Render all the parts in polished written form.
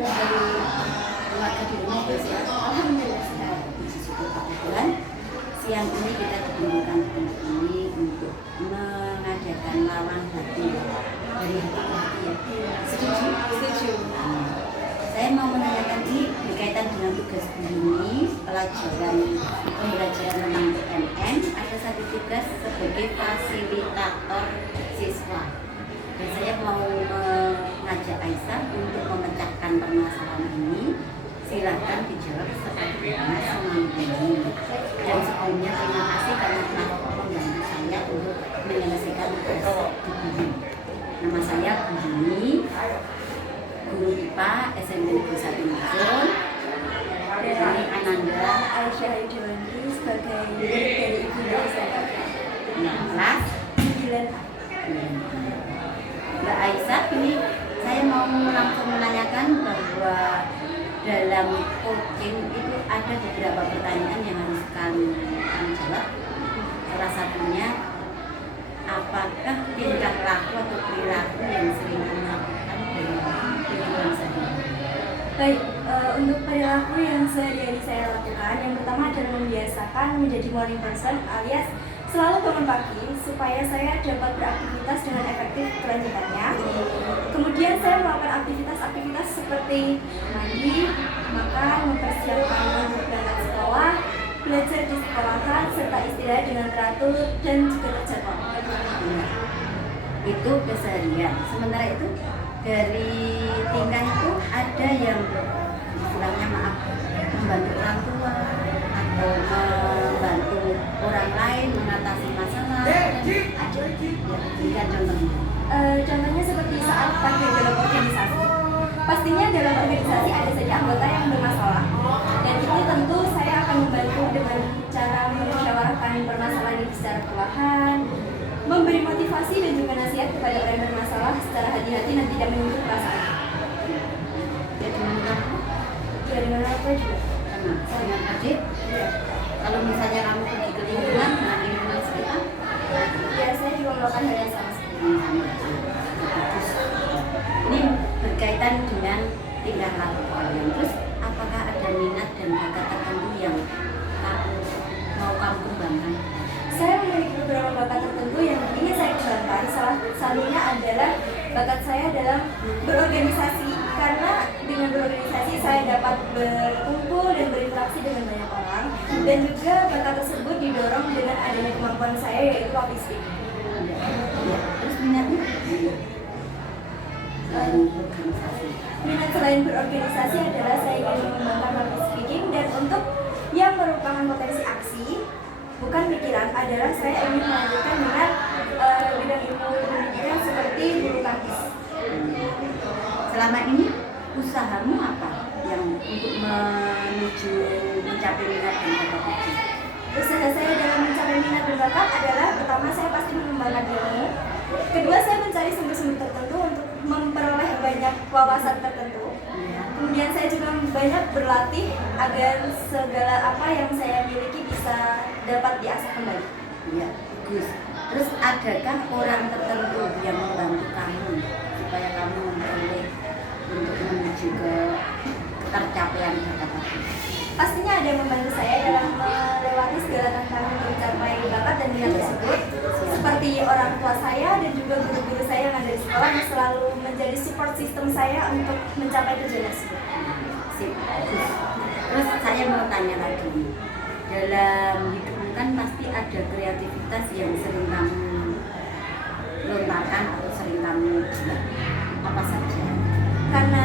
Alhamdulillah dari keluarga di rumah terus ya. Alhamdulillah sehat. Puji syukur kebetulan siang ini kita diberikan tempat ini untuk mengadakan lawan hati dari hati ke hati ya. Setuju? Setuju. Saya mau menanyakan ini berkaitan dengan tugas ini pembelajaran tentang PNN. Ada satu tugas sebagai fasilitator siswa. Dan saya mau mengajak Aisyah untuk memecahkan permasalahan ini. Silakan dijawab sebagaimana semampunya. Dan sebelumnya terima kasih karena telah membantu saya untuk menyelesaikan tugas ini. Nama saya Buni, guru IPA SMP Negeri 1 Musun. Ini Ananda Aisyah Idwani sebagai murid dari Ibu SMP. yang kelas 9. Mbak Aisyah, ini saya mau langsung menanyakan bahwa dalam coaching itu ada beberapa pertanyaan yang harus kami jawab. Salah satunya, apakah tingkah laku atau perilaku yang sering dilakukan dari lingkungan saya? Baik, untuk perilaku yang sehari-hari saya lakukan, yang pertama adalah membiasakan menjadi morning person alias selalu bangun pagi supaya saya dapat beraktivitas dengan efektif kelanjutannya. Kemudian saya melakukan aktivitas seperti mandi, makan, mempersiapkan untuk berangkat sekolah, belajar di sekolahan, serta istirahat dengan teratur dan juga terjadwal. Itu keseharian. Sementara itu dari tingkah itu ada yang istilahnya maaf membantu orang tua atau membantu orang lain mengatasi masalah dan ada berikan contohnya. Contohnya seperti saat pakai dalam organisasi. Pastinya dalam organisasi ada saja anggota yang bermasalah. Dan ini tentu saya akan membantu dengan cara memusyawarahkan permasalahan ini secara perlahan, memberi motivasi dan juga nasihat kepada orang yang bermasalah secara hati-hati dan tidak menyinggung perasaan. Ya dengan kamu, Ya dengan apa juga? dengan adik. Kalau misalnya kamu pergi ke lingkungan, dengan lingkungan sekitar, Ya saya juga melakukan hal yang sama. bagus. Ini berkaitan dengan tingkah laku kalian. Terus apakah ada minat dan bakat tertentu yang mau kamu kembangkan? Saya memiliki beberapa bakat tertentu yang ingin saya kembangkan. Salah satunya adalah bakat saya dalam berorganisasi, karena dengan berorganisasi saya dapat berkumpul dan berinteraksi dengan banyak orang, dan juga bakat tersebut didorong dengan adanya kemampuan saya yaitu public speaking. Ya. Terus minatnya? Selain organisasi. Minat selain berorganisasi adalah saya ingin mengembangkan public speaking, dan untuk yang merupakan potensi aksi bukan pikiran adalah saya ingin melanjutkan dengan bidang ilmu pendidikan seperti bulu tangkis. Selama ini usahamu apa yang untuk menuju mencapai minat dan bakat itu? Usaha saya dalam mencapai minat dan bakat adalah pertama saya pasti mengembangkan ilmu, kedua saya mencari sumber-sumber tertentu untuk memperoleh banyak wawasan tertentu, kemudian saya juga banyak berlatih agar segala apa yang saya miliki bisa dapat diasah kembali. Ya, bagus. Terus adakah orang tertentu yang membantu kamu supaya kamu memperoleh untuk menuju ke tercapaian bakat itu? Pastinya ada yang membantu saya dalam melewati segala tantangan untuk mencapai bakat dan minat tersebut, seperti orang tua saya dan juga guru-guru saya yang ada di sekolah yang selalu menjadi support system saya untuk mencapai tujuan tersebut. Sip, bagus. Terus saya mau tanya lagi, dalam hidupmu kan pasti ada kreativitas yang sering kamu lontarkan atau sering kamu buat. Apa saja? Karena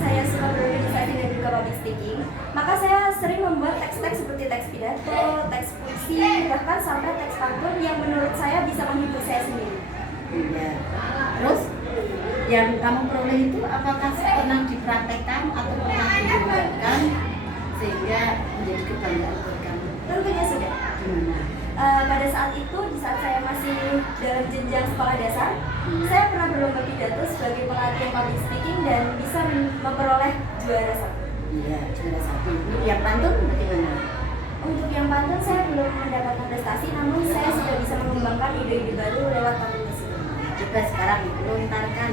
saya suka berorganisasi dan juga public speaking, maka saya sering membuat teks-teks seperti teks pidato, teks puisi, bahkan sampai teks pantun yang menurut saya bisa menghibur saya sendiri. Iya. Terus yang kamu peroleh itu apakah pernah dipraktekkan atau pernah dibuatkan sehingga menjadi kebanggaan buat kamu? Tentunya sudah. Gimana? Pada saat itu, di saat saya masih dalam jenjang sekolah dasar, saya pernah berlomba pidato sebagai pelatih public speaking dan bisa memperoleh juara 1. Iya, juara 1. Yang pantun bagaimana? Untuk yang pantun saya belum mendapatkan prestasi, namun saya sudah bisa mengembangkan ide-ide baru lewat pantun tersebut. Coba sekarang lontarkan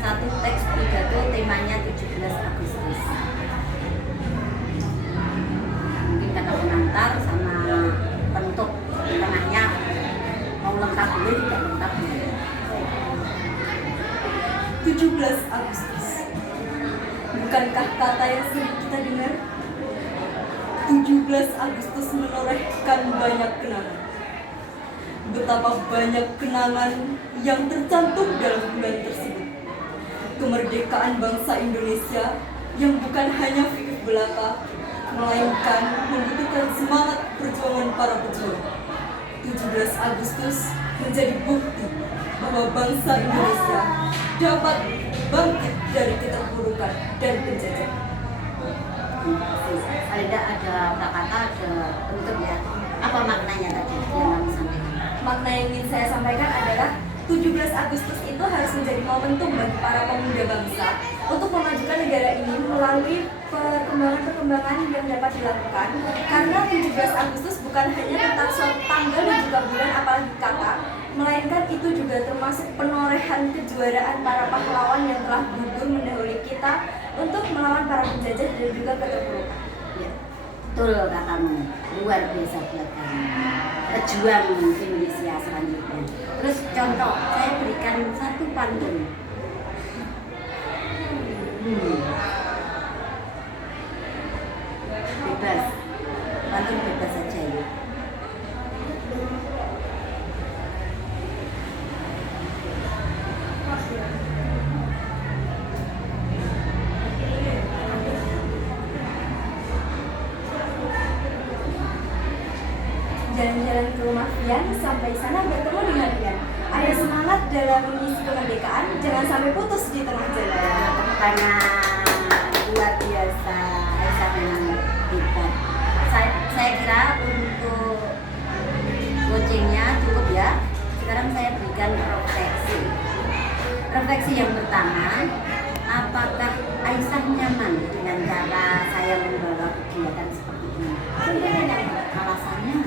satu teks pidato temanya 17 Agustus. 17 Agustus. Bukankah kata yang sering kita dengar? 17 Agustus menorehkan banyak kenangan. Betapa banyak kenangan yang tercantum dalam bulan tersebut. Kemerdekaan bangsa Indonesia yang bukan hanya fikih belaka, melainkan membutuhkan semangat perjuangan para pejuang. 17 Agustus menjadi bukti bahwa bangsa Indonesia dapat bangkit dari keterpurukan dan penjajahan. Farida ada kata-kata, ada untuk ya. Apa maknanya tadi yang kamu sampaikan? Makna yang ingin saya sampaikan adalah 17 Agustus itu harus menjadi momentum bagi para pemuda bangsa untuk memajukan negara ini melalui perkembangan-perkembangan yang dapat dilakukan, karena 17 Agustus bukan hanya tentang suatu tanggal dan juga bulan apalagi kata, melainkan itu juga termasuk penorehan kejuaraan para pahlawan yang telah gugur mendahului kita untuk melawan para penjajah dan juga keterpurukan. Ya, betul katamu, luar biasa buat kamu. Pejuang Indonesia selanjutnya. Terus contoh, saya berikan satu pantun. Bebas, pantun bebas saja ya. Jalan-jalan ke rumah Fian, sampai sana bertemu dengan Fian. Ada semangat dalam mengisi kemerdekaan, jangan sampai putus di tengah jalan. Karena luar biasa, Aisyah memang hebat. Saya kira untuk coachingnya cukup ya. Sekarang saya berikan refleksi. Refleksi yang pertama, apakah Aisyah nyaman dengan cara saya membawa kegiatan seperti ini? Tentunya nyaman. Alasannya?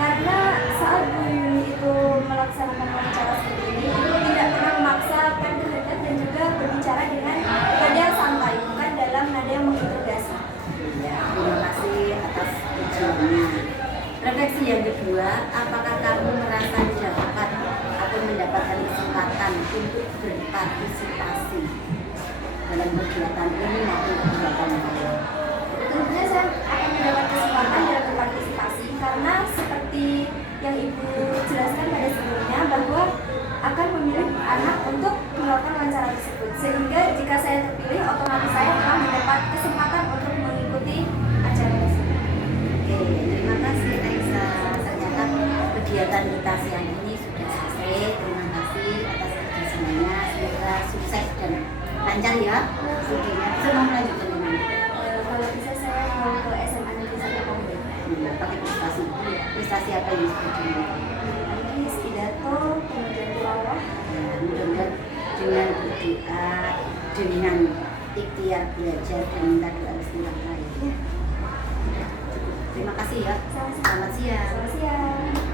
Karena saat Bu Yuni itu melaksanakan wawancara seperti ini, itu tidak pernah memaksakan kehendak dan juga berbicara dengan nada yang santai, bukan dalam nada yang menginterogasi. Ya, terima kasih atas ujiannya. Refleksi yang kedua, apakah kamu merasa dapat atau mendapatkan kesempatan untuk berpartisipasi dalam kegiatan ini maupun kegiatan lain? Tentunya saya akan mendapat kesempatan dalam berpartisipasi karena seperti yang Ibu jelaskan pada sebelumnya bahwa akan memilih anak untuk melakukan wawancara tersebut, sehingga jika saya terpilih otomatis saya akan mendapat kesempatan untuk mengikuti acara tersebut. Oke, terima kasih Aisyah. Ternyata kegiatan kita siang ini sudah selesai. Terima kasih atas kerjasamanya. Semoga sukses dan lancar ya studinya. Semua melanjutkan dengan Kalau bisa saya mau ke SMA Negeri 1 Pondok. pakai prestasi. Prestasi apa yang disebut Nanti pidato, kemudian tilawah. Ya, mudah-mudahan dengan berdoa, dengan ikhtiar belajar dan minta doa restu orang lain. Cukup. Terima kasih ya. Sama-sama. Selamat siang. Selamat siang.